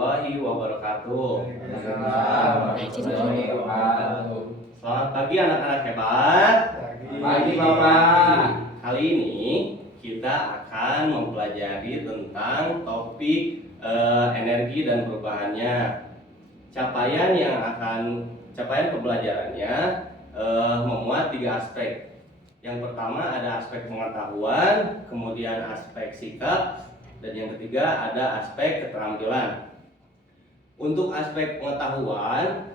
warahmatullahi wabarakatuh. Selamat pagi anak-anak hebat. Pagi Bapak. Kali ini kita akan mempelajari tentang topik energi dan perubahannya. Capaian pembelajarannya memuat 3 aspek. Yang pertama ada aspek pengetahuan, kemudian aspek sikap, dan yang ketiga ada aspek keterampilan. Untuk aspek pengetahuan,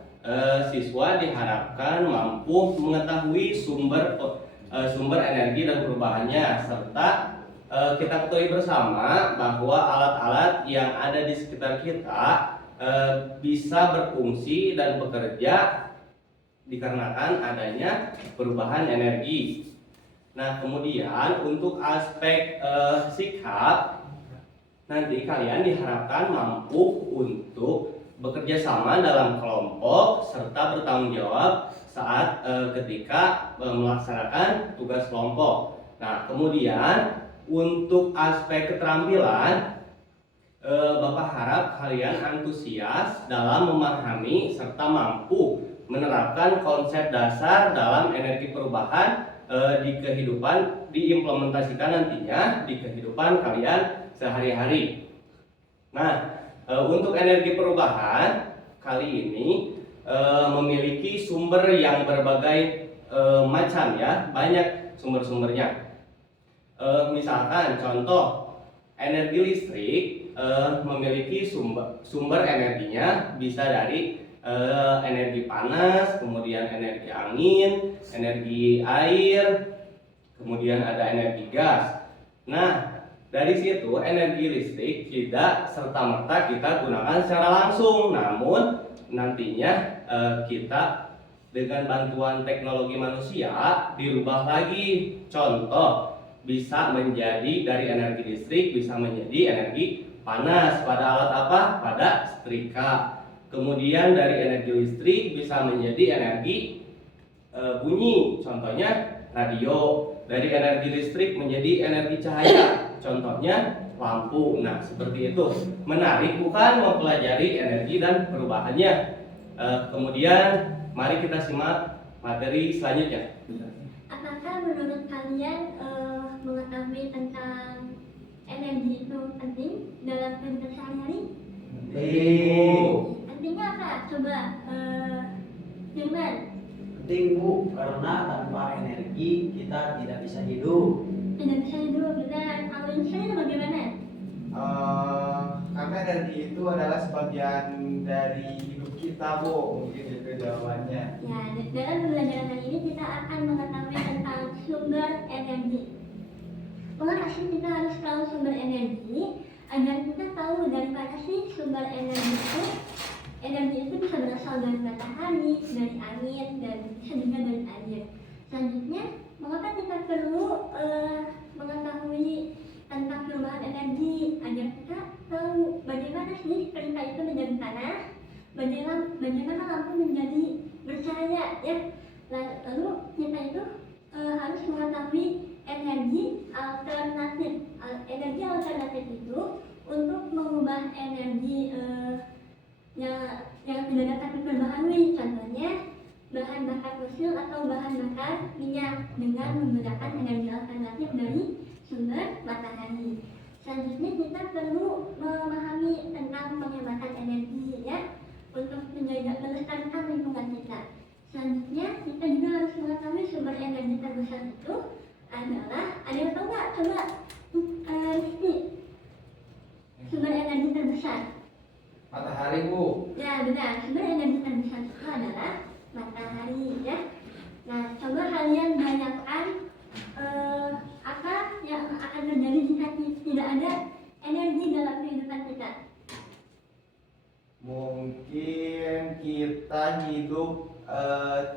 siswa diharapkan mampu mengetahui sumber energi dan perubahannya, serta kita ketahui bersama bahwa alat-alat yang ada di sekitar kita bisa berfungsi dan bekerja dikarenakan adanya perubahan energi. Nah, kemudian untuk aspek sikap, nanti kalian diharapkan mampu untuk bekerja sama dalam kelompok serta bertanggung jawab saat ketika melaksanakan tugas kelompok. Nah, kemudian untuk aspek keterampilan, Bapak harap kalian antusias dalam memahami serta mampu menerapkan konsep dasar dalam energi perubahan diimplementasikan nantinya di kehidupan kalian sehari-hari. Nah, untuk energi perubahan kali ini memiliki sumber yang berbagai macam ya, banyak sumber-sumbernya. Misalkan contoh energi listrik memiliki sumber energinya bisa dari energi panas, kemudian energi angin, energi air, kemudian ada energi gas. Nah, dari situ energi listrik tidak serta-merta kita gunakan secara langsung, namun nantinya kita dengan bantuan teknologi manusia dirubah lagi. Contoh, bisa menjadi dari energi listrik bisa menjadi energi panas pada alat apa? Pada setrika. Kemudian dari energi listrik bisa menjadi energi bunyi, contohnya radio. Dari energi listrik menjadi energi cahaya, contohnya lampu. Nah, seperti itu. Menarik bukan mempelajari energi dan perubahannya? Kemudian mari kita simak materi selanjutnya. Apakah menurut kalian mengetahui tentang energi itu penting dalam kehidupan sehari-hari? Pentingnya apa? Coba Firman. Penting Bu, karena tanpa energi kita tidak bisa hidup. Tidak bisa hidup, benar. Kalau misalnya bagaimana? Karena energi itu adalah sebagian dari hidup kita, Bu. Mungkin itu jawabannya. Ya, dalam pembelajaran kali ini kita akan mengetahui tentang sumber energi. Mengapa sih kita harus tahu sumber energi? Agar kita tahu dari mana sih sumber energi itu. Energi itu bisa berasal dari matahari, dari angin, dan bisa juga dari air. Selanjutnya, mengapa kita perlu mengetahui tentang perubahan energi agar kita tahu bagaimana sih kereta itu menjadi panas, bagaimana lampu menjadi bercahaya, ya. Lalu kita itu harus mengetahui energi alternatif. Energi alternatif itu untuk mengubah energi yang tidak dapat diperbaharui, contohnya bahan bakar fosil atau bahan bakar minyak dengan menggunakan energi alternatif dari sumber matahari. Selanjutnya kita perlu memahami tentang penghematan energi, ya, untuk menjaga melestarikan lingkungan kita. Selanjutnya kita juga harus mengetahui sumber energi terbesar itu adalah, ada yang tahu nggak? Coba Rizky, sumber energi terbesar. Matahari, Bu. Ya, benar. Sumber energi terbesar itu adalah matahari, ya. Nah, coba kalian bayangkan apa yang akan terjadi jika tidak ada energi dalam kehidupan kita. Mungkin kita hidup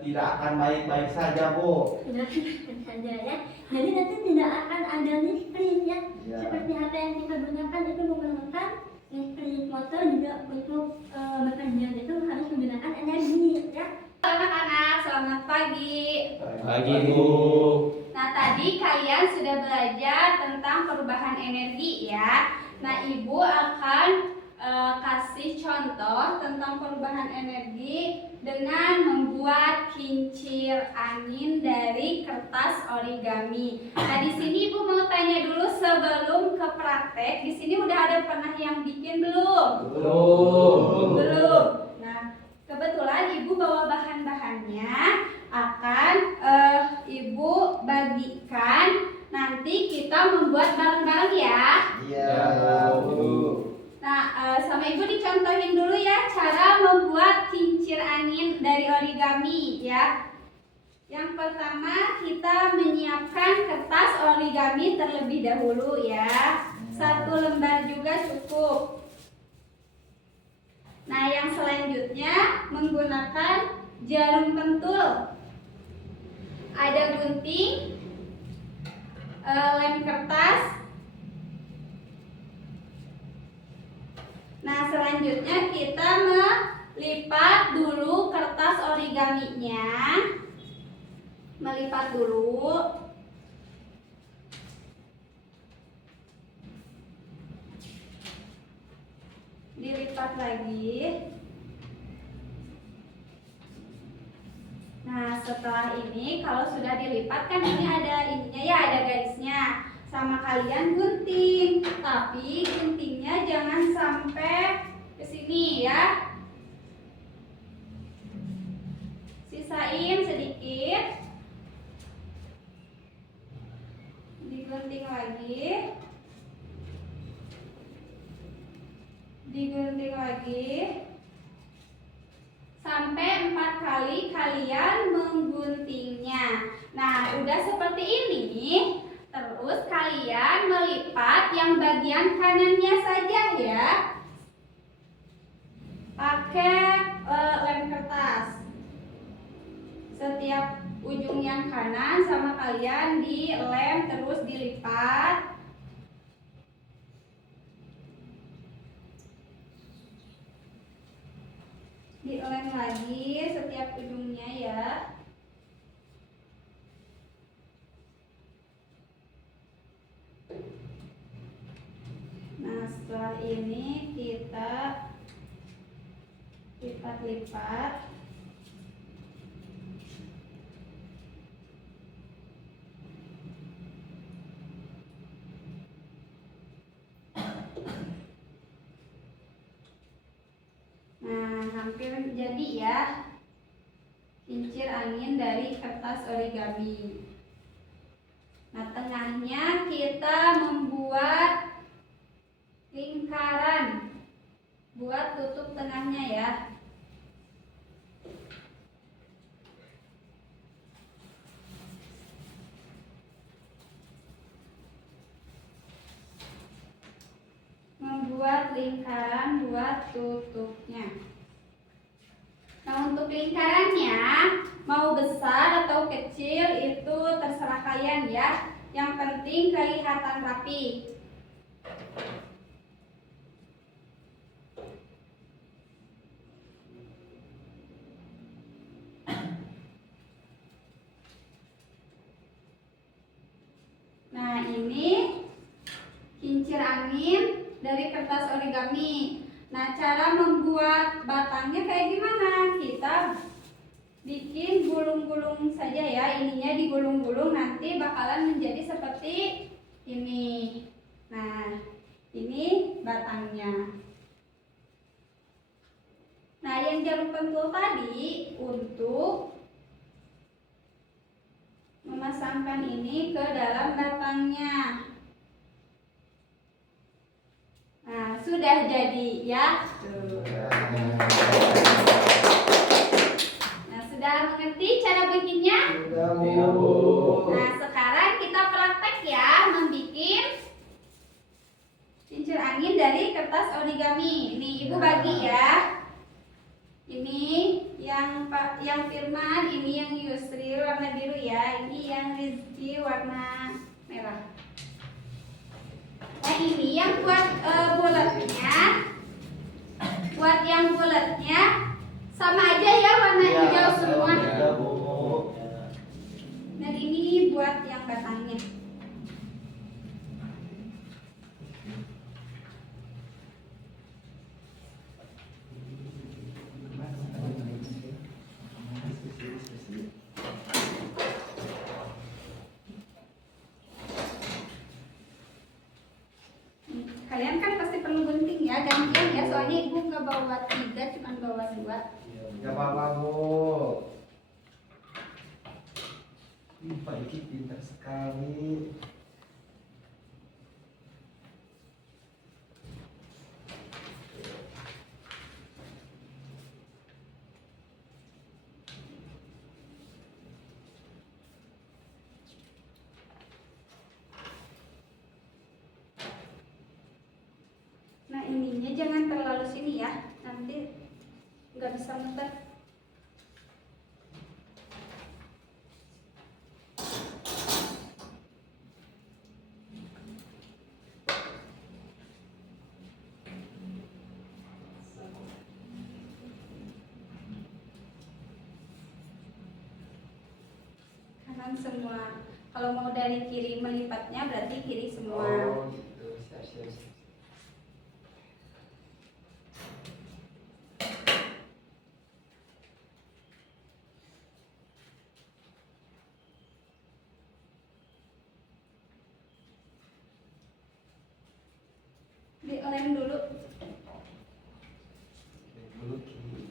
tidak akan baik-baik saja, Bu. Tidak baik saja, ya. Jadi nanti tidak akan ada listrik, ya. Seperti HP yang kita gunakan itu memerlukan listrik, motor juga untuk bekerja itu harus menggunakan energi, ya. Anak-anak, selamat pagi. Pagi, Bu. Nah, tadi kalian sudah belajar tentang perubahan energi ya. Nah, Ibu akan kasih kasih contoh tentang perubahan energi dengan membuat kincir angin dari kertas origami. Nah, di sini Ibu mau tanya dulu sebelum ke praktek. Di sini udah ada pernah yang bikin belum? Belum. Nah, kebetulan Ibu bawa bahan-bahannya akan Ibu bagikan. Nanti kita membuat bareng-bareng ya. Iya. Nah, sama Ibu dicontohin dulu ya cara membuat kincir angin dari origami ya. Yang pertama kita menyiapkan kertas origami terlebih dahulu ya. 1 lembar juga cukup. Nah, yang selanjutnya menggunakan jarum pentul. Ada gunting, lem kertas. Nah, selanjutnya kita melipat dulu kertas origaminya. Melipat dulu. Dilipat lagi. Nah, setelah ini kalau sudah dilipat kan ini ada ininya ya, ada garisnya. Sama kalian gunting, tapi guntingnya jangan sampai ke sini ya. Sisain sedikit. Digunting lagi. Digunting lagi. Sampai 4 kali kalian mengguntingnya. Nah, udah seperti ini. Terus kalian melipat yang bagian kanannya saja ya. Pakai lem kertas. Setiap ujung yang kanan sama kalian dilem terus dilipat. Dilem lagi setiap ujungnya ya. Nah, setelah ini kita lipat-lipat. Nah, hampir jadi ya kincir angin dari kertas origami. Nah, tengahnya kita membuat lingkaran. Buat tutup tengahnya ya. Membuat lingkaran buat tutupnya. Nah, untuk lingkarannya mau besar atau kecil itu terserah kalian ya. Yang penting kelihatan rapi. Nah, ini kincir angin dari kertas origami. Nah, cara membuat batangnya kayak gimana? Kita bikin gulung-gulung saja ya. Ininya digulung-gulung, nanti bakalan menjadi seperti ini. Nah, ini batangnya. Nah, yang jarum pentul tadi untuk memasangkan ini ke dalam batangnya. Nah, sudah jadi ya. Tuh. Nah, sudah mengerti cara bikinnya? Nah, sekarang kita praktek ya membuat kincir angin dari kertas origami. Nih, Ibu bagi ya. Ini yang Firman, ini yang Yusri warna biru ya. Ini yang Rizky warna merah. Nah, ini yang buat bulatnya. Buat yang bulatnya sama aja ya, warna hijau semua. Dan ini buat yang batangnya. Ya gantian ya, soalnya ibu nggak bawa 3, cuma bawa 2. Gak apa-apa Bu. Pak Iki pintar sekali. Nah ininya jangan terlalu sini ya, nanti nggak bisa muter. Kanan semua. Kalau mau dari kiri melipatnya berarti kiri semua. Oh gitu. Siap. Dilem dulu. Dulu kiri.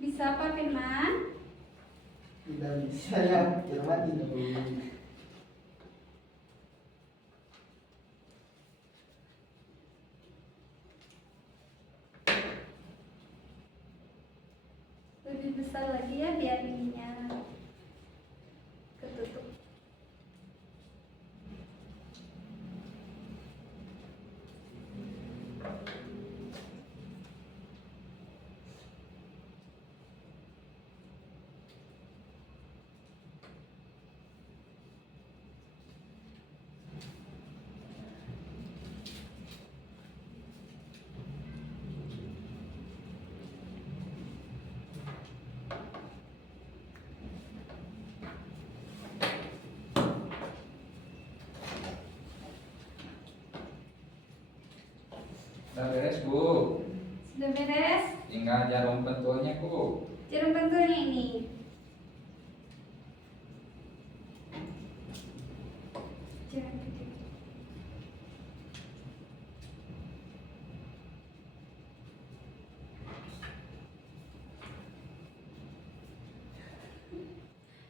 Bisa apa Firman? Tidak bisa ya, Firman tidak boleh. Lebih besar lagi ya biar ininya ketutup. Udah beres Bu, Sudah beres? tinggal jarum pentulnya Bu. Jarum pentulnya ini. Jangan gede.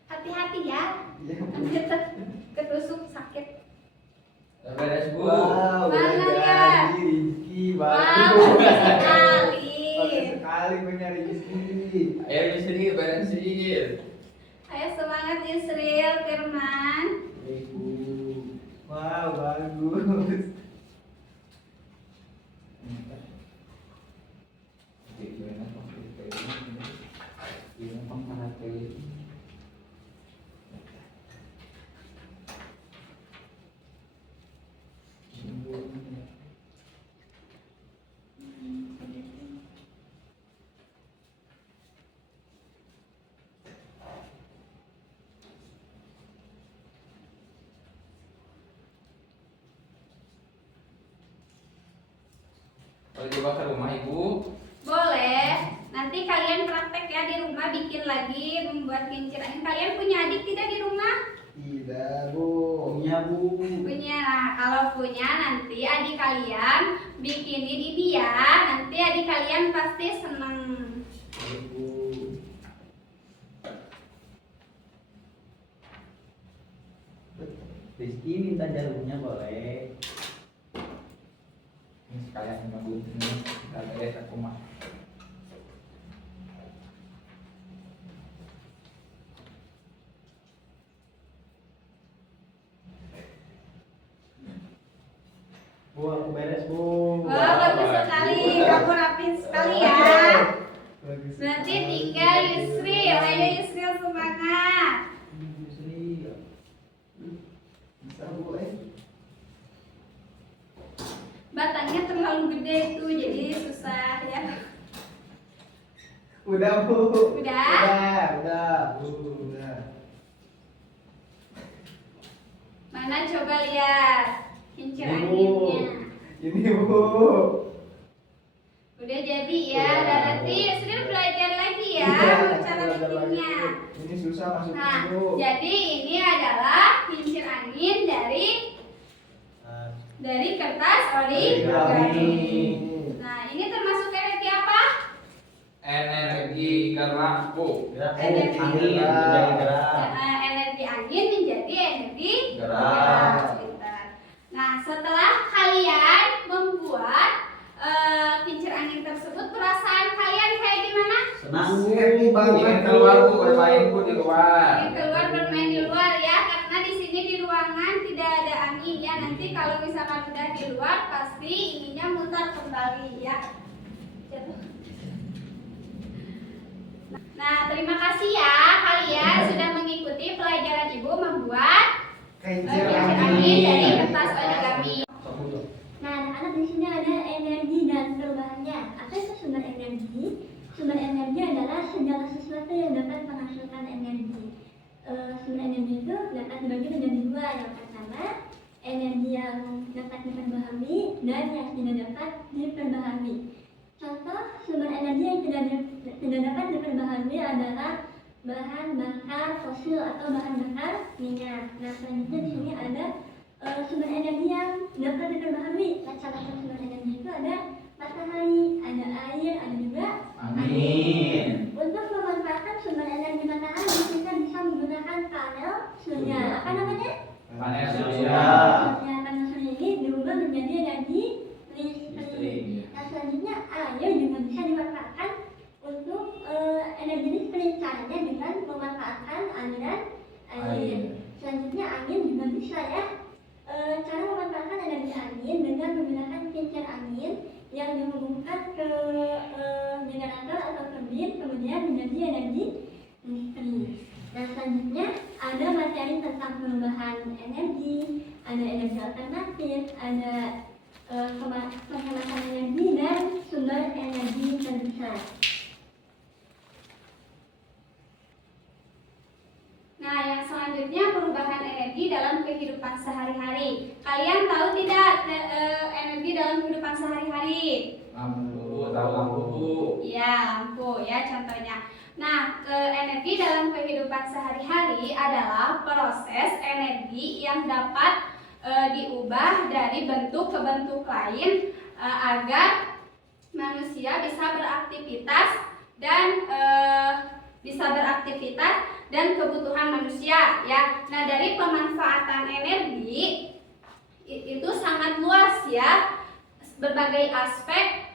Hati-hati ya, Iya. nanti ketusuk sakit. Udah beres Bu. Wow, Mana udah lihat? jadi Rizky Wah, bagus. bagus sekali. Bagus sekali punya Rizky. Ayo Yusri beresin. Ayo semangat Yusril, Firman. Ibu. Wow, bagus. Boleh coba ke rumah Ibu? Boleh. Nanti kalian praktek ya di rumah, bikin lagi membuat kincir angin. Kalian punya adik tidak di rumah? Tidak, Bu. Punya Bu. Punya. Nah, kalau punya nanti adik kalian bikinin ini ya. Nanti adik kalian pasti seneng. Ibu. Rizky minta jarumnya boleh. Ini sekalian nungguin ini. Udah beres aku mah. Bu, aku beres, Bu. Wah, bagus sekali. Kamu rapin sekali ya. Bagus Nanti sekali. tinggal Yusril. Ayo Yusril semangat. Yusri. Bisa, Bu, gelombangnya terlalu gede tuh, jadi susah ya. Udah Bu. Udah? Udah Bu, udah. Mana coba lihat kincir Ini, Bu. anginnya. Ini Bu. Udah jadi ya, Udah. dan nanti sudah belajar lagi ya Iya, cara udah bikinnya. lagi. Ini susah masuk Nah, Bu. jadi ini adalah kincir angin dari kertas origami. Nah, ini termasuk energi apa? Energi gerak bu. Gerak Energi. angin menjadi gerak. Energi angin menjadi energi Gerak. Pintar. Nah, setelah kalian membuat kincir angin tersebut, perasaan kalian kayak gimana? Senang. Happy banget Ingin keluar bu, bermain bu di luar. Ingin keluar bermain di luar ya, karena di sini di ruangan tidak ada angin ya. Nanti kalau misalkan udah di luar, pasti ininya mutar kembali ya. Jatuh. Nah, terima kasih ya kalian sudah mengikuti pelajaran Ibu membuat Kincir kincir angin dari kertas origami. Nah, anak-anak di sini ada energi dan perubahannya. Apa itu sumber energi? Sumber energi adalah segala sesuatu yang dapat menghasilkan energi. Sumber energi itu dapat dibagi menjadi dua. Yang pertama, energi yang dapat diperbaharui dan yang tidak dapat diperbaharui. Contoh sumber energi yang tidak dapat diperbaharui adalah bahan bakar fosil atau bahan bakar minyak. Nah, selanjutnya di sini ada sumber energi yang dapat diperbaharui. Salah satu sumber energi itu ada matahari, ada air, ada juga Amin. Untuk memanfaatkan sumber energi matahari, kita bisa menggunakan panel surya. Apa namanya? Panel surya. Surya. Panel surya ini diubah menjadi energi listrik. Listrik. Nah, selanjutnya air juga bisa dimanfaatkan untuk energi listrik. Caranya dengan memanfaatkan aliran air. Selanjutnya angin juga bisa ya. Cara memanfaatkan energi angin dengan menggunakan kincir angin yang dihubungkan ke generator atau turbin, kemudian menjadi energi listrik. Nah, selanjutnya ada materi tentang perubahan energi, ada energi alternatif, ada penghematan energi dan sumber energi terbesar. Nah, yang selanjutnya perubahan energi dalam kehidupan sehari-hari. Kalian tahu tidak energi dalam kehidupan sehari-hari? Lampu, tahu lampu bu. Ya, lampu ya contohnya. Nah, energi dalam kehidupan sehari-hari adalah proses energi yang dapat diubah dari bentuk ke bentuk lain agar manusia bisa beraktivitas dan kebutuhan manusia ya. Nah, dari pemanfaatan energi itu sangat luas ya, berbagai aspek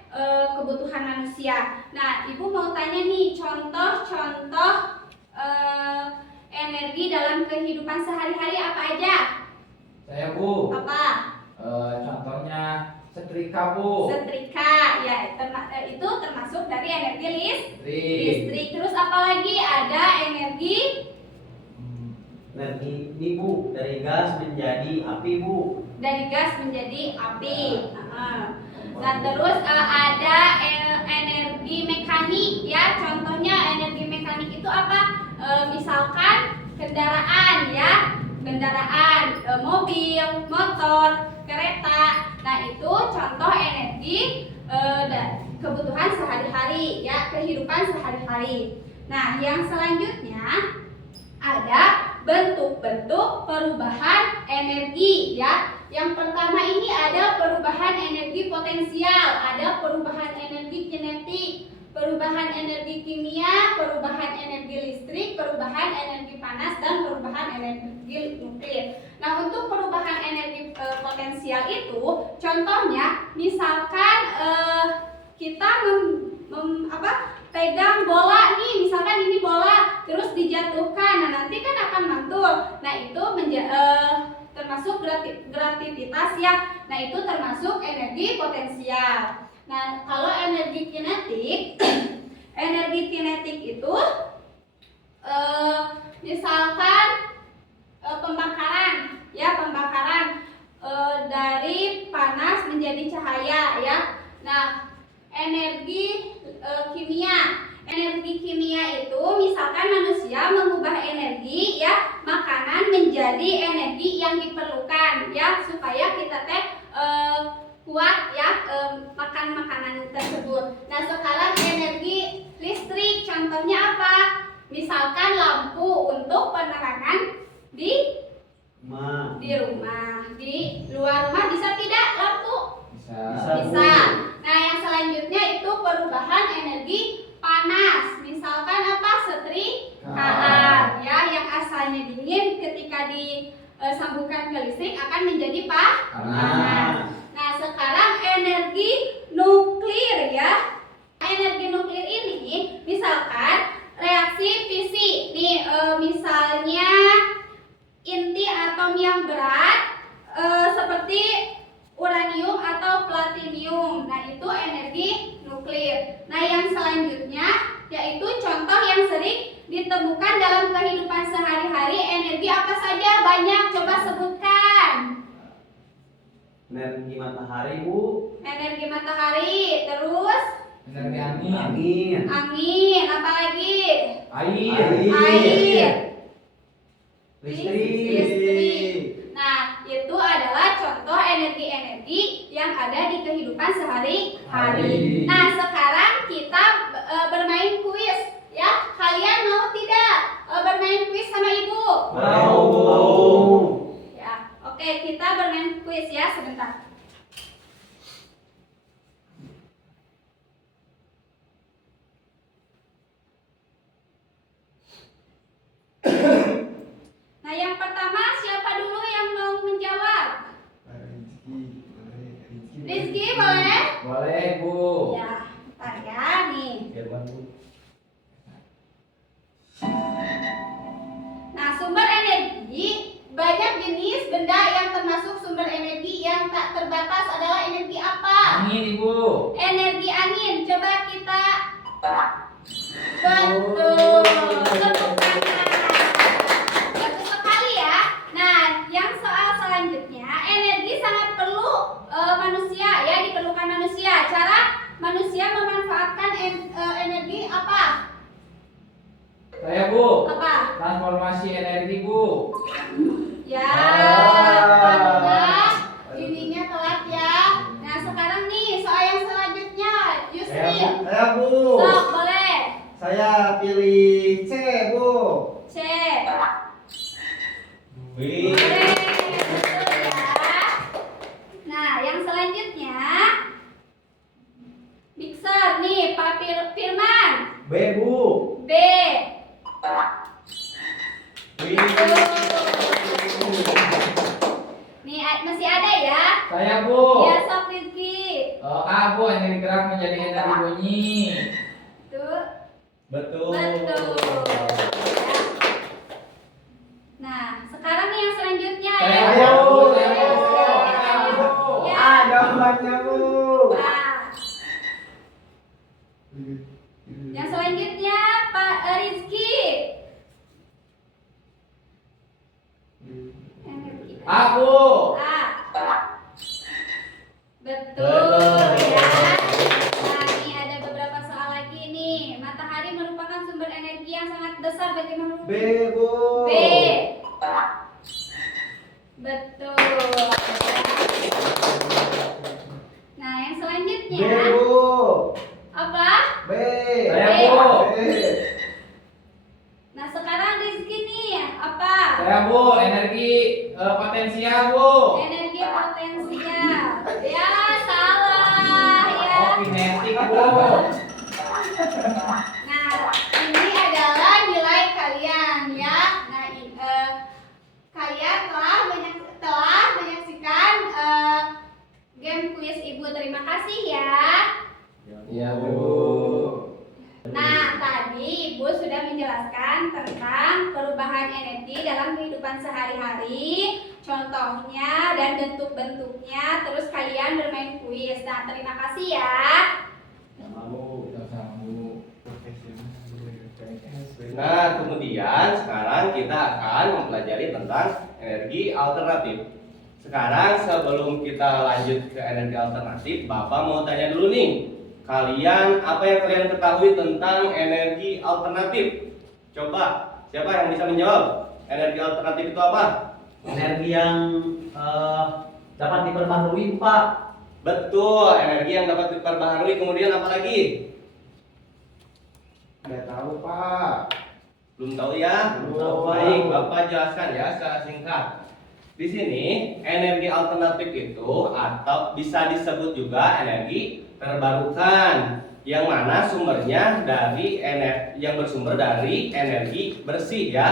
kebutuhan manusia. Nah, Ibu mau tanya nih, contoh-contoh energi dalam kehidupan sehari-hari apa aja? Saya bu. Apa? Contohnya setrika bu. Setrika ya, itu termasuk dari energi Listrik. listrik. Terus apa lagi? Ada energi Energi ini Bu, dari gas menjadi api Bu. dari gas menjadi api. Nah, terus ada energi mekanik ya. Contohnya energi mekanik itu apa? Misalkan kendaraan ya, mobil, motor, kereta. Nah, itu contoh energi kebutuhan sehari-hari ya, kehidupan sehari-hari. Nah, yang selanjutnya ada bentuk-bentuk perubahan energi ya. Yang pertama ini ada perubahan energi potensial, ada perubahan energi kinetik, perubahan energi kimia, perubahan energi listrik, perubahan energi panas, dan perubahan energi nuklir. Nah, untuk perubahan energi potensial itu contohnya misalkan kita pegang bola nih, misalkan ini bola terus dijatuhkan, nah nanti kan akan mantul. Nah, itu termasuk gravitasi ya. Nah, itu termasuk energi potensial. Nah, kalau energi kinetik itu misalkan pembakaran dari panas menjadi cahaya. ya. Nah, energi kimia. Energi kimia itu misalkan manusia mengubah energi ya makanan menjadi energi yang diperlukan ya supaya kita teh kuat ya makan makanan tersebut. Nah, sekarang energi listrik contohnya apa? Misalkan lampu untuk penerangan di rumah, di luar rumah bisa tidak lampu? Bisa. Nah, yang selanjutnya itu perubahan energi panas. Misalkan apa? Setrikaan ya, yang asalnya dingin ketika disambungkan ke listrik akan menjadi panas. Nah, sekarang energi nuklir ya. Energi nuklir ini misalkan reaksi fisik nih, misalnya inti atom yang berat seperti uranium atau platinium. Nah, itu energi nuklir. Nah, yang selanjutnya yaitu contoh yang sering ditemukan dalam kehidupan sehari-hari. Energi apa saja? Banyak, coba sebutkan. Energi matahari, Bu. Energi matahari, terus Energi angin. angin, apa lagi? Air. Listrik. Nah, itu adalah contoh energi-energi yang ada di kehidupan sehari-hari. Nah, sekarang kita bermain kuis ya. Kalian mau tidak bermain kuis sama Ibu? Mau. Ya, oke, kita bermain kuis ya sebentar. Nah, yang pertama siapa dulu yang mau menjawab? Rizky boleh? Boleh, Bu. Ya, bentar ya nih. Nah, sumber energi banyak jenis benda yang termasuk sumber energi yang tak terbatas adalah energi apa? Angin, Ibu. Energi angin. Coba kita betul. Tepuk tangan. Bagus sekali ya. Nah, yang soal selanjutnya, energi sangat perlu manusia ya, diperlukan manusia. Cara manusia memanfaatkan energi apa? Saya, Bu. Apa? Transformasi energi, Bu. Ya, karena ininya telat ya. Nah, sekarang nih soal yang selanjutnya, Yusri. Saya Bu. Sok, boleh. Saya pilih C Bu. C. Wih. Boleh. Betul ya. Nah, yang selanjutnya, mixer nih, Pak Firman. B, Bu. B. Wih. Nih masih ada ya? Saya, Bu. Ya, sok Rizky. A, Bu. Energi gerak menjadi energi bunyi. Tuh. Betul. Betul. Ya. Nah, sekarang nih yang selanjutnya Saya, ya. Bu. Saya, Bu. Ya. Ah, jawabannya Bu. Nah, yang selanjutnya Pak Rizky. Energi. A, Bu. A. Betul ya. Nah, ini ada beberapa soal lagi nih. Matahari merupakan sumber energi yang sangat besar bagi makhluk B Bu. B. Betul. Nah, yang B selanjutnya Bu. apa? B. Saya, Bu. B. Nah, sekarang Rizky nih apa? Saya, Bu. Energi potensial, Bu. Energi potensial. Ya, salah ya. Oh, kinetik, Bu. Nah, ini adalah nilai kalian ya. Nah, kalian telah menyaksikan game kuis Ibu. Terima kasih ya. Iya, Bu. Nah, tadi Ibu sudah menjelaskan tentang perubahan energi dalam kehidupan sehari-hari, contohnya dan bentuk-bentuknya, terus kalian bermain kuis. Nah, terima kasih ya. Sama, Bu. Nah, kemudian sekarang kita akan mempelajari tentang energi alternatif. Sekarang sebelum kita lanjut ke energi alternatif, Bapak mau tanya dulu nih. Kalian, apa yang kalian ketahui tentang energi alternatif? Coba, siapa yang bisa menjawab? Energi alternatif itu apa? Energi yang dapat diperbaharui, Pak. Betul, energi yang dapat diperbaharui. Kemudian apa lagi? Nggak tahu Pak. Belum tahu ya? Belum tahu. Baik, Bapak jelaskan ya secara singkat. Di sini energi alternatif itu atau bisa disebut juga energi terbarukan, yang mana sumbernya dari yang bersumber dari energi bersih ya.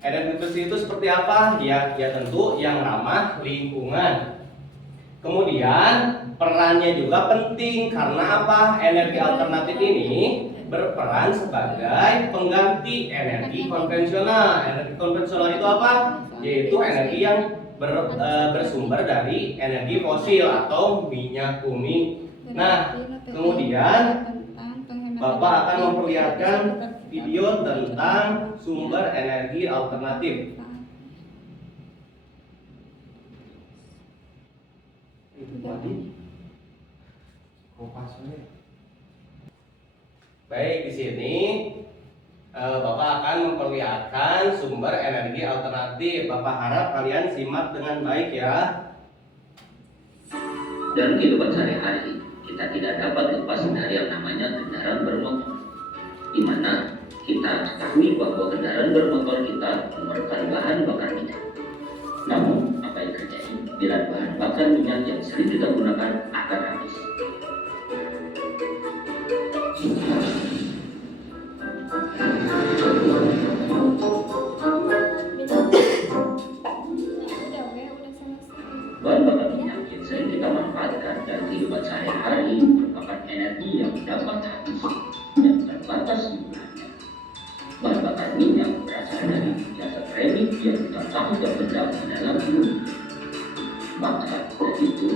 Energi bersih itu seperti apa? Ya tentu yang ramah lingkungan. Kemudian perannya juga penting karena apa? Energi alternatif ini berperan sebagai pengganti energi konvensional. Energi konvensional itu apa? Yaitu energi yang bersumber dari energi fosil atau minyak bumi. Nah, kemudian Bapak akan memperlihatkan video tentang sumber energi alternatif. Baik, di sini Bapak akan memperlihatkan sumber energi alternatif. Bapak harap kalian simak dengan baik ya. Dalam kehidupan sehari-hari, kita tidak dapat lepas dari yang namanya kendaraan bermotor, di mana kita ketahui bahwa kendaraan bermotor kita memerlukan bahan bakar minyak. Namun, apa yang terjadi bila bahan bakar minyak yang sering kita gunakan akan habis? Bahan bakar minyak yang sering kita manfaatkan dalam kehidupan sehari-hari merupakan energi yang dapat habis dan terbatas jumlahnya. Bahan bakar minyak berasal dari jasa remit yang kita tahu terpendam di dalam bumi. Maka dari itu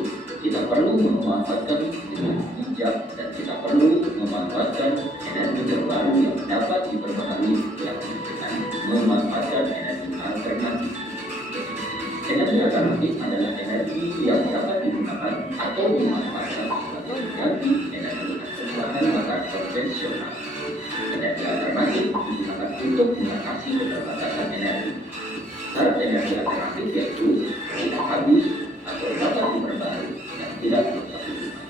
kita perlu memanfaatkan dengan bijak dan kita perlu memanfaatkan energi terbaru yang dapat diperbaharui yang dengan memanfaatkan energi alternatif. Energi alternatif adalah energi yang dapat digunakan atau dimanfaatkan sebagai pengganti energi bahan bakar konvensional. Energi alternatif digunakan untuk mengatasi keterbatasan energi. Syarat energi alternatif yaitu tidak habis atau dapat diperbarui dan tidak merusak lingkungan.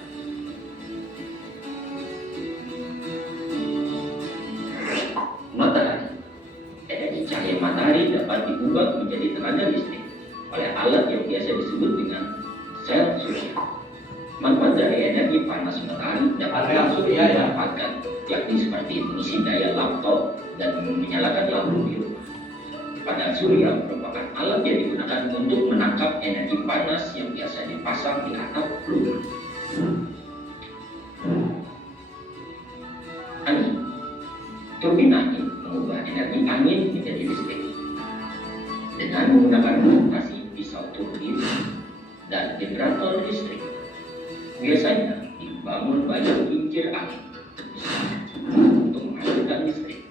Matahari. Energi cahaya matahari dapat diubah menjadi tenaga listrik oleh alat yang biasa disebut dengan sel surya. Manfaat dari energi panas matahari dapat langsung dimanfaatkan, yakni seperti mengisi daya laptop dan menyalakan lampu di rumah. Panel surya merupakan alat yang digunakan untuk menangkap energi panas yang biasa dipasang di atap rumah. Angin. Turbin angin mengubah energi angin menjadi listrik dengan menggunakan rotasi pisau turbin dan generator listrik. Biasanya dibangun banyak kincir angin untuk menghasilkan listrik.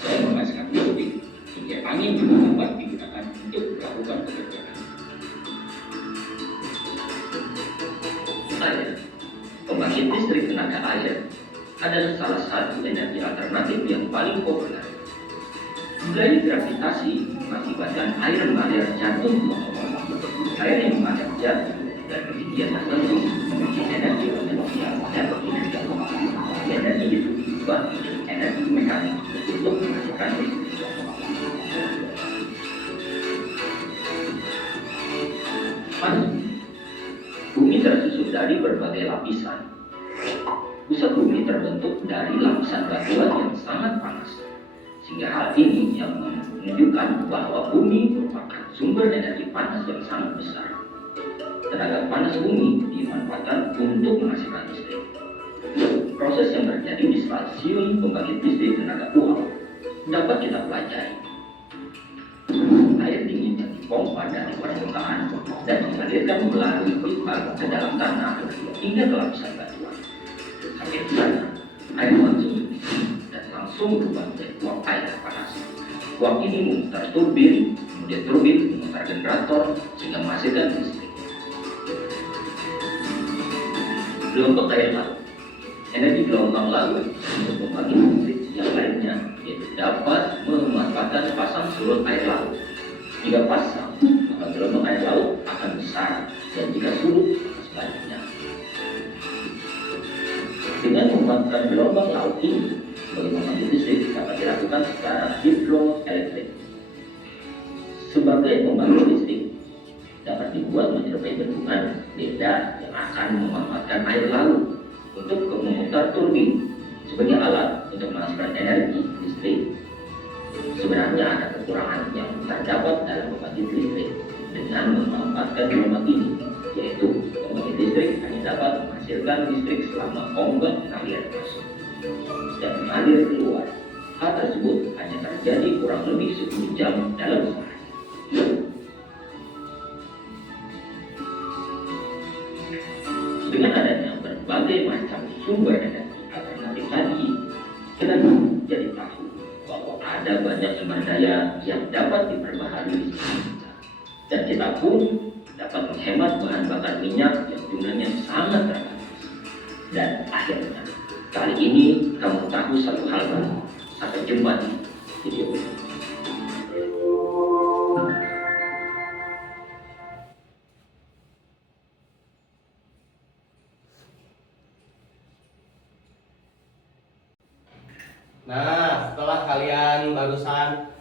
Selain menghasilkan listrik, kincir angin juga dapat digunakan untuk melakukan pekerjaan. Air. Pembangkit listrik tenaga air adalah salah satu energi alternatif yang paling populer. Dari gravitasi mengakibatkan air mengalir jatuh ke bawah. Air yang mengalir jatuh dan ketinggian tertentu memiliki energi potensial dan energi alam. Energi itu diubah menjadi energi mekanik untuk menghasilkan listrik. Panas. Bumi tersusun dari berbagai lapisan. Pusat bumi terbentuk dari lapisan batuan yang sangat panas. Sehingga hal ini yang menunjukkan bahwa bumi merupakan sumber energi panas yang sangat besar. Tenaga panas bumi dimanfaatkan untuk menghasilkan listrik. Proses yang terjadi di stasiun pembangkit listrik tenaga uap dapat kita pelajari. Air dingin yang dipompa dari permukaan dan dialirkan melalui pipa ke dalam tanah hingga ke lapisan batuan. Sampai di sana, air langsung dan langsung berubah menjadi uap air panas. Uap ini memutar turbin Kemudian turbin memutar generator sehingga menghasilkan listrik. Gelombang air laut. Energi gelombang laut untuk membagi listrik yang lainnya, yaitu dapat memanfaatkan pasang surut air laut. Jika pasang, maka gelombang air laut akan besar, dan jika surut, sebaliknya. Dengan memanfaatkan gelombang laut ini sebagai pembangkit listrik dapat dilakukan secara hidroelektrik. Sebagai pembangkit listrik dapat dibuat menyerupai bendungan beda yang akan memanfaatkan air laut untuk memutar turbin sebagai alat untuk menghasilkan energi listrik. Sebenarnya ada kekurangan yang terdapat dalam pembangkit listrik dengan memanfaatkan gelombang ini, yaitu pembangkit listrik hanya dapat menghasilkan listrik selama ombak mengalir masuk dan mengalir keluar. Hal tersebut hanya terjadi kurang lebih 10 jam dalam sehari. Dengan adanya berbagai macam sumber energi alternatif tadi, kita jadi tahu bahwa ada banyak sumber daya yang dapat diperbaharui dan kita pun dapat menghemat bahan bakar minyak yang jumlahnya sangat terbatas. Dan akhirnya, kali ini kamu tahu satu hal baru. Sampai jumpa di video berikutnya. Nah, setelah kalian barusan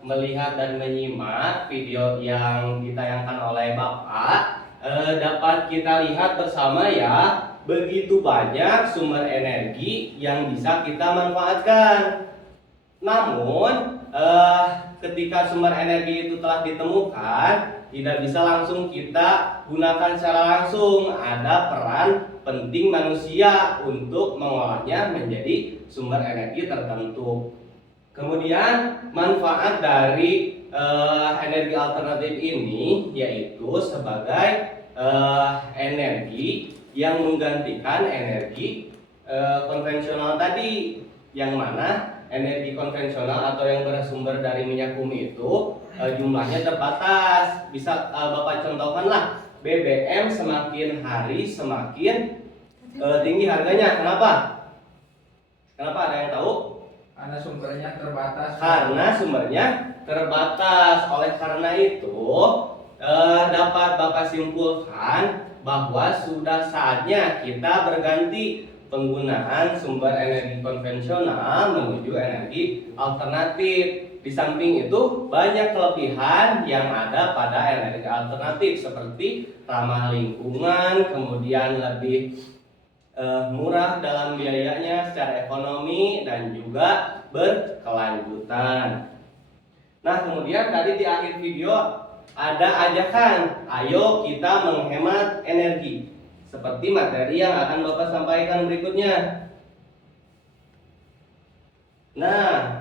melihat dan menyimak video yang ditayangkan oleh Bapak, dapat kita lihat bersama ya, begitu banyak sumber energi yang bisa kita manfaatkan. Namun, ketika sumber energi itu telah ditemukan, tidak bisa langsung kita gunakan secara langsung. Ada peran penting manusia untuk mengolahnya menjadi sumber energi tertentu. Kemudian manfaat dari energi alternatif ini yaitu sebagai energi yang menggantikan energi konvensional tadi, yang mana energi konvensional atau yang bersumber dari minyak bumi itu jumlahnya terbatas. Bisa Bapak contohkanlah, BBM semakin hari semakin tinggi harganya. Kenapa? Kenapa, ada yang tahu? Karena sumbernya terbatas. Karena sumbernya terbatas. Oleh karena itu dapat Bapak simpulkan bahwa sudah saatnya kita berganti penggunaan sumber energi konvensional menuju energi alternatif. Di samping itu banyak kelebihan yang ada pada energi alternatif seperti ramah lingkungan, kemudian lebih murah dalam biayanya secara ekonomi, dan juga berkelanjutan. Nah, kemudian tadi di akhir video ada ajakan, ayo kita menghemat energi, seperti materi yang akan Bapak sampaikan berikutnya. Nah,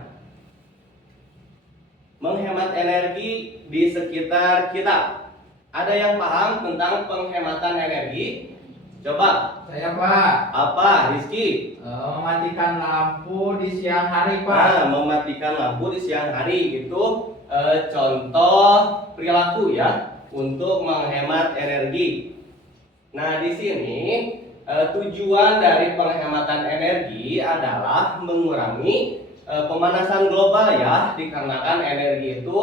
menghemat energi di sekitar kita. Ada yang paham tentang penghematan energi? Coba. Saya Pak. Apa, Rizky? Mematikan lampu di siang hari Pak. Nah, mematikan lampu di siang hari itu contoh perilaku ya untuk menghemat energi. Nah, di sini tujuan dari penghematan energi adalah mengurangi pemanasan global ya, dikarenakan energi itu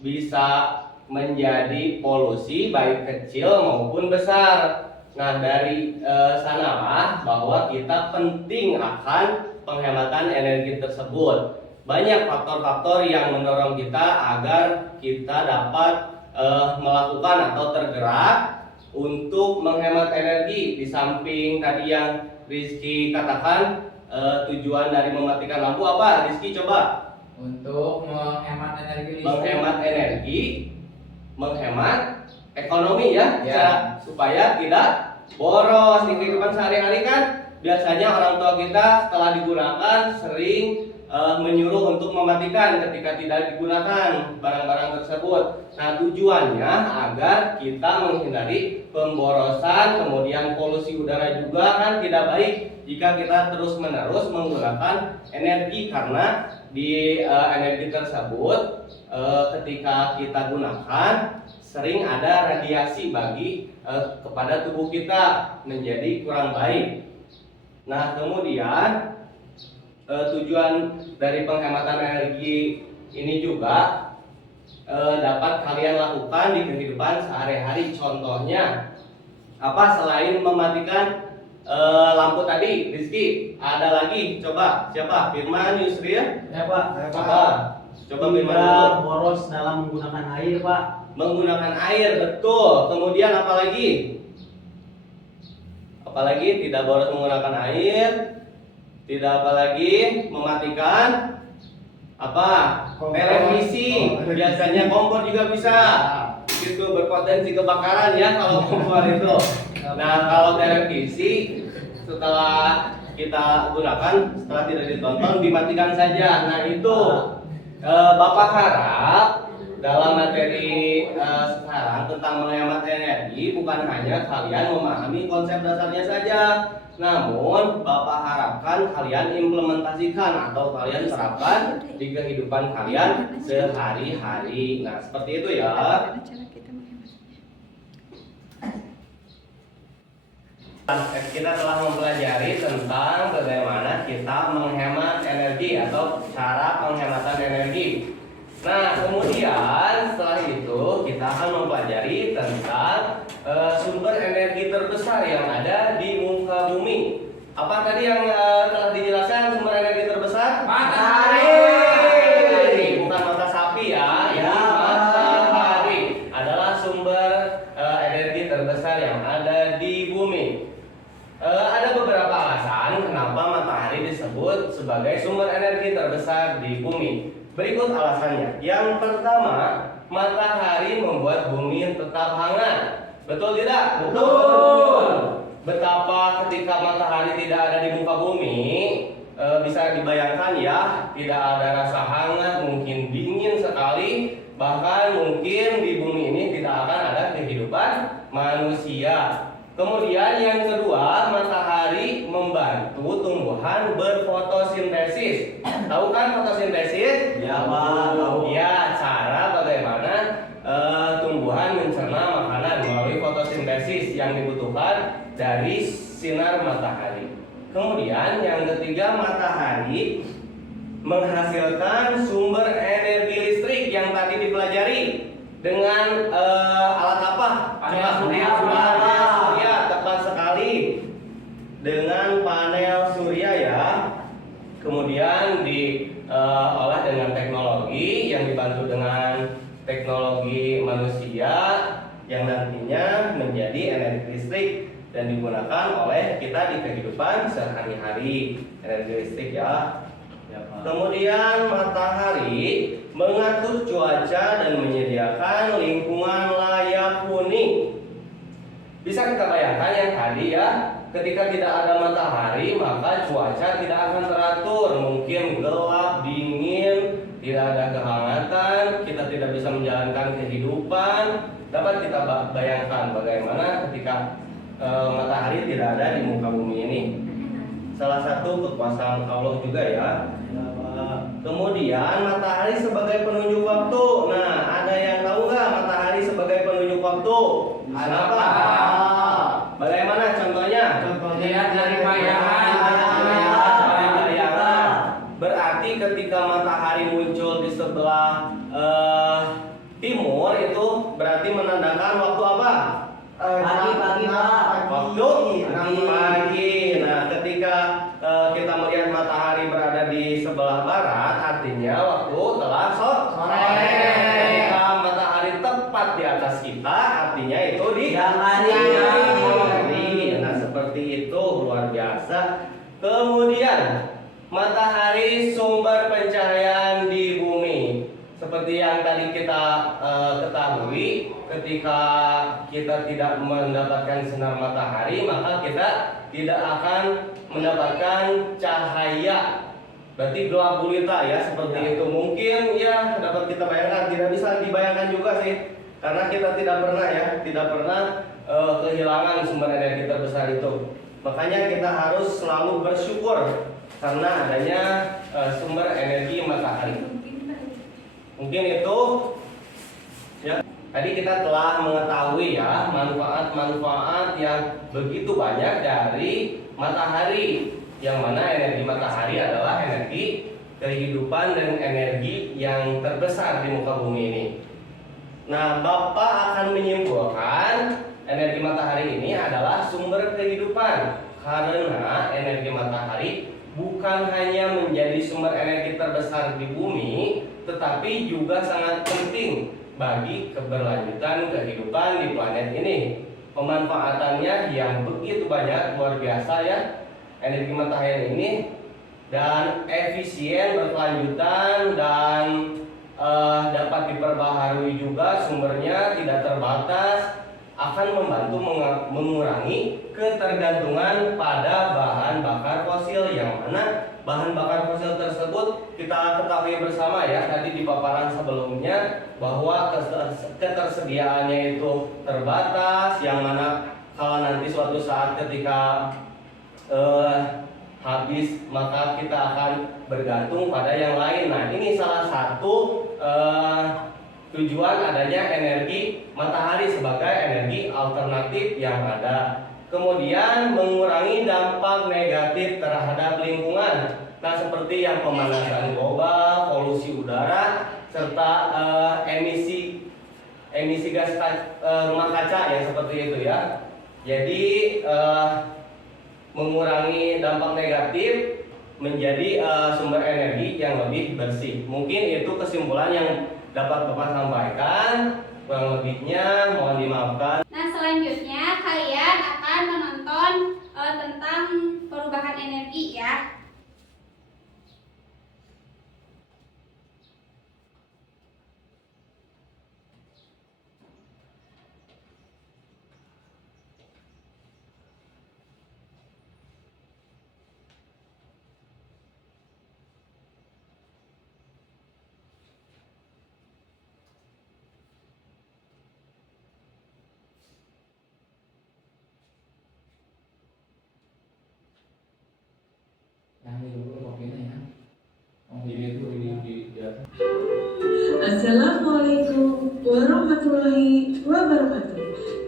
bisa menjadi polusi baik kecil maupun besar. Nah, dari sanalah bahwa kita penting akan penghematan energi tersebut. Banyak faktor-faktor yang mendorong kita agar kita dapat melakukan atau tergerak untuk menghemat energi. Di samping tadi yang Rizky katakan, tujuan dari mematikan lampu apa? Rizky coba. Untuk menghemat energi listrik. Menghemat energi, menghemat ekonomi ya. Supaya tidak boros. Di kehidupan sehari-hari kan biasanya orang tua kita setelah digunakan sering menyuruh untuk mematikan ketika tidak digunakan barang-barang tersebut. Nah, tujuannya agar kita menghindari pemborosan, kemudian polusi udara juga kan tidak baik jika kita terus-menerus menggunakan energi, karena di energi tersebut ketika kita gunakan sering ada radiasi kepada tubuh kita menjadi kurang baik. Nah, kemudian tujuan dari penghematan energi ini juga dapat kalian lakukan di kehidupan sehari-hari. Contohnya apa selain mematikan lampu tadi, Rizky? Ada lagi? Coba siapa? Firman, Yusril? Ya Pak. Coba Firman Tidak dulu. boros dalam menggunakan air Pak. Menggunakan air, betul. Kemudian apa lagi? Apalagi tidak boros menggunakan air. Tidak apa lagi? Mematikan apa? Kompor. Televisi. Biasanya kompor juga bisa. Itu berpotensi kebakaran ya kalau kompor itu. Nah, kalau televisi setelah kita gunakan, setelah tidak ditonton, dimatikan saja. Nah, itu Bapak harap dalam materi sekarang tentang menghemat energi bukan hanya kalian memahami konsep dasarnya saja, namun Bapak harapkan kalian implementasikan atau kalian terapkan di kehidupan kalian sehari-hari. Nah, seperti itu ya. Kita telah mempelajari tentang bagaimana kita menghemat energi atau cara penghematan energi. Nah, kemudian setelah itu kita akan mempelajari tentang sumber energi terbesar yang ada di muka bumi. Apa tadi yang telah dijelaskan sumber energi terbesar? Matahari. Bukan mata sapi ya. Ini matahari adalah sumber energi terbesar yang ada di bumi. Ada beberapa alasan kenapa matahari disebut sebagai sumber energi terbesar di bumi. Berikut alasannya. Yang pertama, matahari membuat bumi tetap hangat. Betul tidak? Betul. Betapa ketika matahari tidak ada di muka bumi, bisa dibayangkan ya, tidak ada rasa hangat, mungkin dingin sekali, bahkan mungkin di bumi ini tidak akan ada kehidupan manusia. Kemudian yang kedua, matahari membantu tumbuhan berfotosintesis. Tahu kan fotosintesis? Ya Pak, tahu. Ya, cara bagaimana tumbuhan mencerna makanan melalui fotosintesis yang dibutuhkan dari sinar matahari. Kemudian yang ketiga, matahari menghasilkan sumber energi listrik yang tadi dipelajari dengan alat apa? Panel surya. Ya, tepat sekali. Dengan panel surya ya. Kemudian diolah dengan teknologi yang dibantu dengan teknologi manusia yang nantinya menjadi energi listrik dan digunakan oleh kita di kehidupan sehari-hari. Energi listrik ya. Kemudian matahari mengatur cuaca dan menyediakan lingkungan layak huni. Bisa kita bayangkan yang tadi ya, ketika tidak ada matahari maka cuaca tidak akan teratur, mungkin gelap, dingin, tidak ada kehangatan, kita tidak bisa menjalankan kehidupan. Dapat kita bayangkan bagaimana ketika matahari tidak ada di muka bumi ini. Salah satu kekuasaan Allah juga ya. Kemudian matahari sebagai penunjuk waktu. Nah, ada yang tahu nggak matahari sebagai penunjuk waktu? Kenapa? Bagaimana contohnya? Lihat dari bayangan. Dari bayangan. Berarti ketika matahari muncul di sebelah timur itu berarti menandakan waktu apa? Pagi Pak. Waktu pagi. Nah, ketika kita melihat matahari berada di sebelah barat, artinya waktu telah sore. Ketika matahari tepat di atas kita, artinya itu di siang hari. Nah, seperti itu, luar biasa. Kemudian matahari sumber pencahayaan di bumi. Seperti yang tadi kita ketahui, ketika kita tidak mendapatkan sinar matahari, maka kita tidak akan mendapatkan cahaya. Berarti gelap gulita ya, seperti itu. Mungkin ya dapat kita bayangkan, tidak bisa dibayangkan juga sih, karena kita tidak pernah ya, tidak pernah kehilangan sumber energi terbesar itu. Makanya kita harus selalu bersyukur karena adanya sumber energi matahari. Mungkin itu ya. Tadi kita telah mengetahui ya manfaat-manfaat yang begitu banyak dari matahari, yang mana energi matahari adalah energi kehidupan dan energi yang terbesar di muka bumi ini. Nah, Bapak akan menyimpulkan energi matahari ini adalah sumber kehidupan, karena energi matahari bukan hanya menjadi sumber energi terbesar di bumi, tetapi juga sangat penting bagi keberlanjutan kehidupan di planet ini. Pemanfaatannya yang begitu banyak, luar biasa ya, energi matahari ini, dan efisien, berkelanjutan, dan dapat diperbaharui juga sumbernya, tidak terbatas, akan membantu mengurangi ketergantungan pada bahan bakar fosil, yang mana bahan bakar fosil tersebut kita ketahui bersama ya tadi di paparan sebelumnya, bahwa ketersediaannya itu terbatas, yang mana kalau nanti suatu saat ketika habis maka kita akan bergantung pada yang lain. Nah, ini salah satu tujuan adanya energi matahari sebagai energi alternatif yang ada. Kemudian mengurangi dampak negatif terhadap lingkungan. Nah, seperti yang pemanasan global, polusi udara, serta emisi gas rumah kaca yang seperti itu ya. Jadi mengurangi dampak negatif menjadi sumber energi yang lebih bersih. Mungkin itu kesimpulan yang dapat Bapak sampaikan. Kurang lebihnya mohon dimaafkan. Nah, selanjutnya kalian akan menonton tentang perubahan energi ya. Assalamualaikum warahmatullahi wabarakatuh.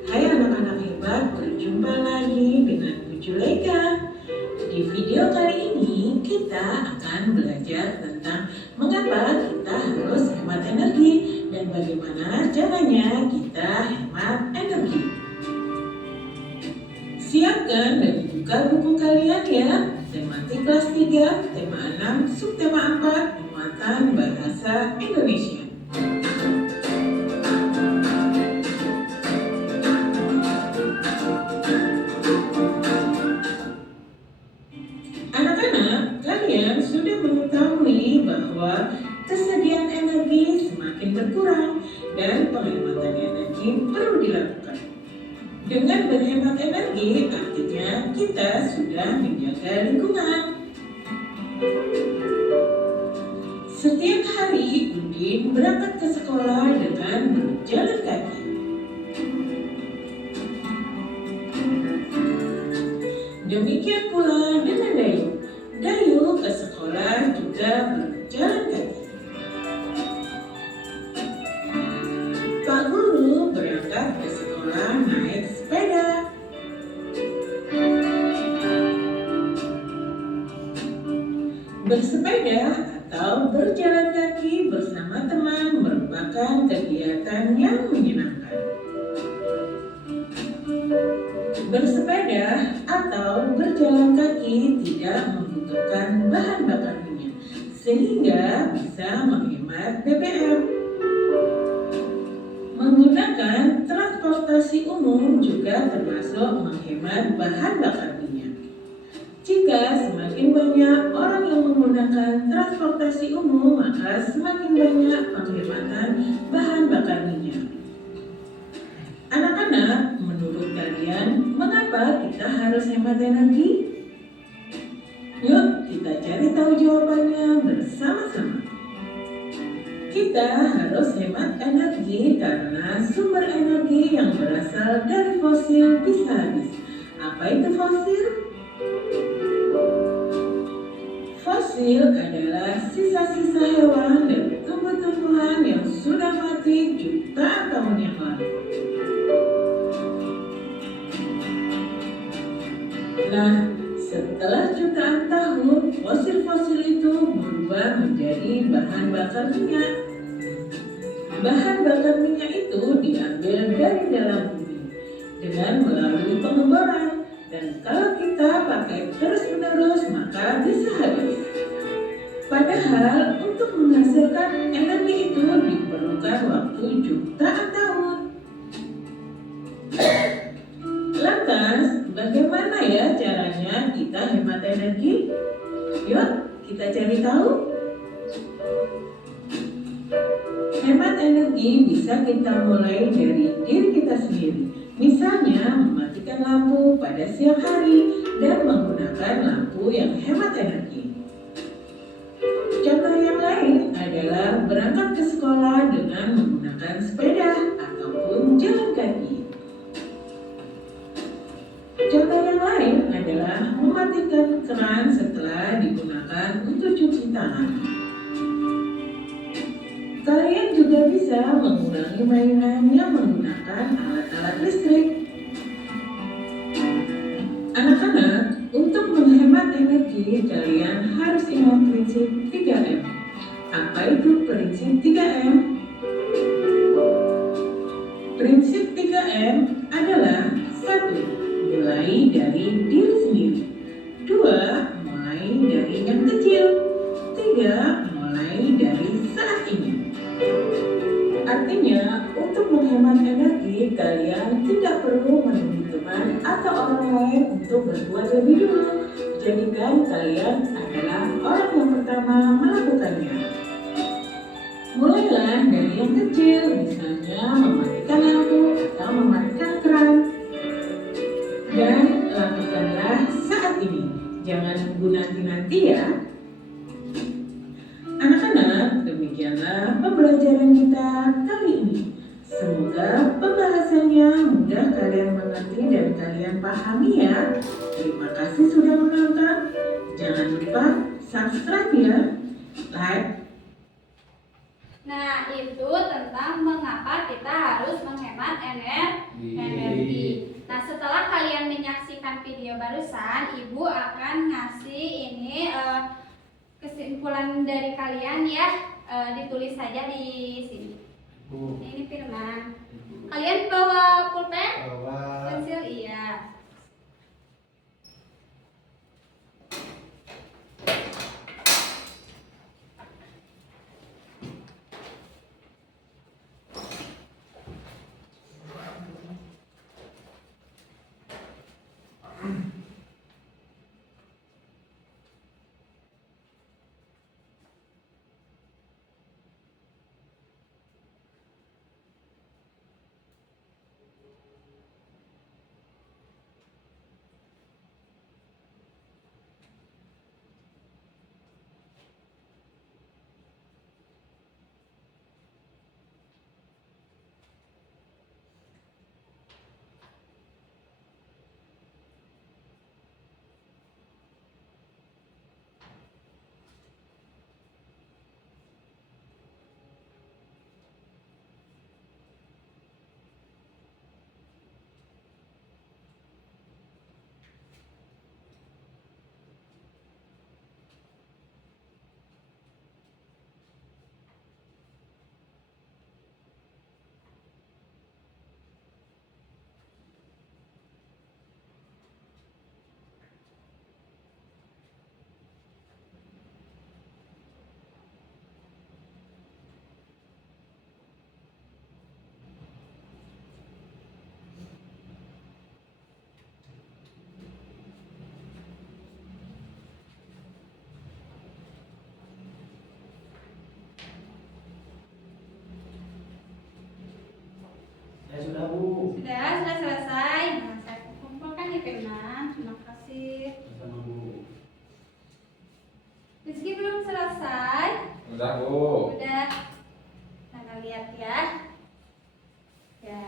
Hai anak-anak hebat, berjumpa lagi dengan Bu Juleika. Di video kali ini kita akan belajar tentang mengapa kita harus hemat energi dan bagaimana caranya kita hemat energi. Siapkan dan buka buku kalian ya. Tematik kelas 3, tema 6, subtema 4, muatan bahasa Indonesia. Anak-anak, kalian sudah mengetahui bahwa kesediaan energi semakin berkurang dan penghematan energi perlu dilakukan. Dengan berhemat energi, artinya kita sudah menjaga lingkungan. Setiap hari, Udin berangkat ke sekolah dengan berjalan kaki. Demikian pula dengan Dayu. Dayu ke sekolah juga berjalan kaki. Pak Guru berangkat ke sekolah naik sepeda. Bersepeda atau berjalan kaki bersama teman merupakan kegiatan yang menyenangkan. Bersepeda atau berjalan kaki tidak membutuhkan bahan bakar minyak, sehingga bisa menghemat BBM. Menggunakan transportasi umum juga termasuk menghemat bahan bakar minyak. Jika semakin banyak orang yang menggunakan transportasi umum, maka semakin banyak penghematan bahan bakar minyak. Anak-anak, menurut kalian, mengapa kita harus hemat energi? Yuk, kita cari tahu jawabannya bersama-sama. Kita harus hemat energi karena sumber energi yang berasal dari fosil bisa habis. Apa itu fosil? Fosil adalah sisa-sisa hewan dan tumbuh-tumbuhan yang sudah mati jutaan tahun yang lalu. Nah, setelah jutaan tahun, fosil-fosil itu berubah menjadi bahan bakar minyak. Bahan bakar minyak itu diambil dari dalam bumi dengan melalui pengeboran. Dan kalau kita pakai terus-menerus maka bisa habis. Padahal untuk menghasilkan energi itu diperlukan waktu jutaan tahun. Lantas, bagaimana ya caranya kita hemat energi? Yuk, kita cari tahu. Hemat energi bisa kita mulai dari diri kita sendiri. Misalnya, mematikan lampu pada siang hari dan menggunakan lampu yang hemat energi. Contoh yang lain adalah berangkat ke sekolah dengan menggunakan sepeda ataupun jalan kaki. Contoh yang lain adalah mematikan keran setelah digunakan untuk cuci tangan. Kalian juga bisa mengurangi mainan yang menggunakan alat-alat listrik. Anak-anak, untuk menghemat energi, kalian harus ingat prinsip 3M. Apa itu prinsip 3M? Prinsip 3M adalah 1. Mulai dari diri sendiri. 2. Mulai dari yang kecil. 3. Mulai dari saat ini. Artinya, untuk menghemat energi, kalian tidak perlu menunggu teman atau orang lain untuk berbuat lebih dulu. Jadikan kalian adalah orang yang pertama melakukannya. Mulailah dari yang kecil, misalnya mematikan lampu atau mematikan keran. Dan lakukanlah saat ini, jangan nunggu nanti-nanti ya. Anak-anak, demikianlah pembelajaran kita kali ini. Semoga pembahasannya mudah kalian mengerti dan kalian pahami ya. Terima kasih sudah menonton. Jangan lupa subscribe ya, like. Nah, itu tentang mengapa kita harus menghemat energi. Nah, setelah kalian menyaksikan video barusan, Ibu akan ngasih ini kesimpulan dari kalian ya. Ditulis saja di sini. Ini Firman. Kalian bawa pulpen? Bawa. Pensil? Iya. Ya sudah Bu. Sudah selesai. Nah, saya kumpulkan ya Firman. Terima kasih. Sama Bu. Rizky belum selesai. Udah, Bu. Udah. Nah, lihat ya. Ya.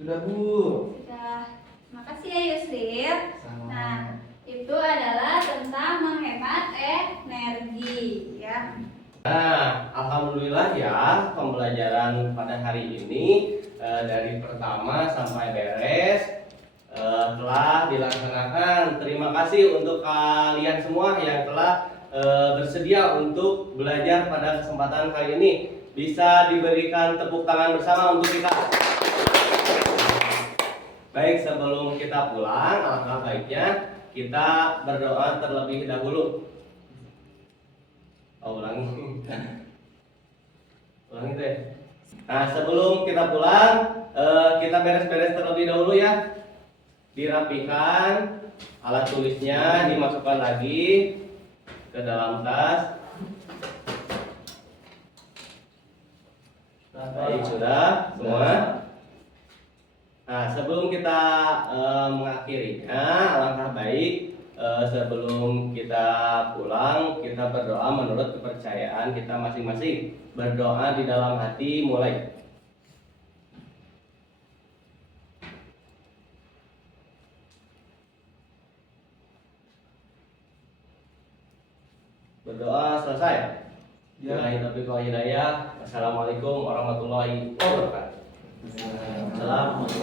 Sudah Bu. Sudah. Makasih ya Yusril. Nah, itu adalah tentang menghemat energi ya. Nah, alhamdulillah ya pembelajaran pada hari ini dari pertama sampai beres telah dilaksanakan. Terima kasih untuk kalian semua yang telah bersedia untuk belajar pada kesempatan kali ini. Bisa diberikan tepuk tangan bersama untuk kita. Baik, sebelum kita pulang, alangkah baiknya kita berdoa terlebih dahulu. Oh, ulangi. Ulangi deh. Nah, sebelum kita pulang, kita beres-beres terlebih dahulu ya. Dirapikan, alat tulisnya dimasukkan lagi ke dalam tas. Baik, sudah semua. Nah, sebelum kita mengakhirinya, alangkah baik sebelum kita pulang, kita berdoa menurut kepercayaan kita masing-masing. Berdoa di dalam hati mulai. Berdoa selesai. Billahi taufiq wal hidayah. Assalamualaikum warahmatullahi wabarakatuh. Assalamualaikum.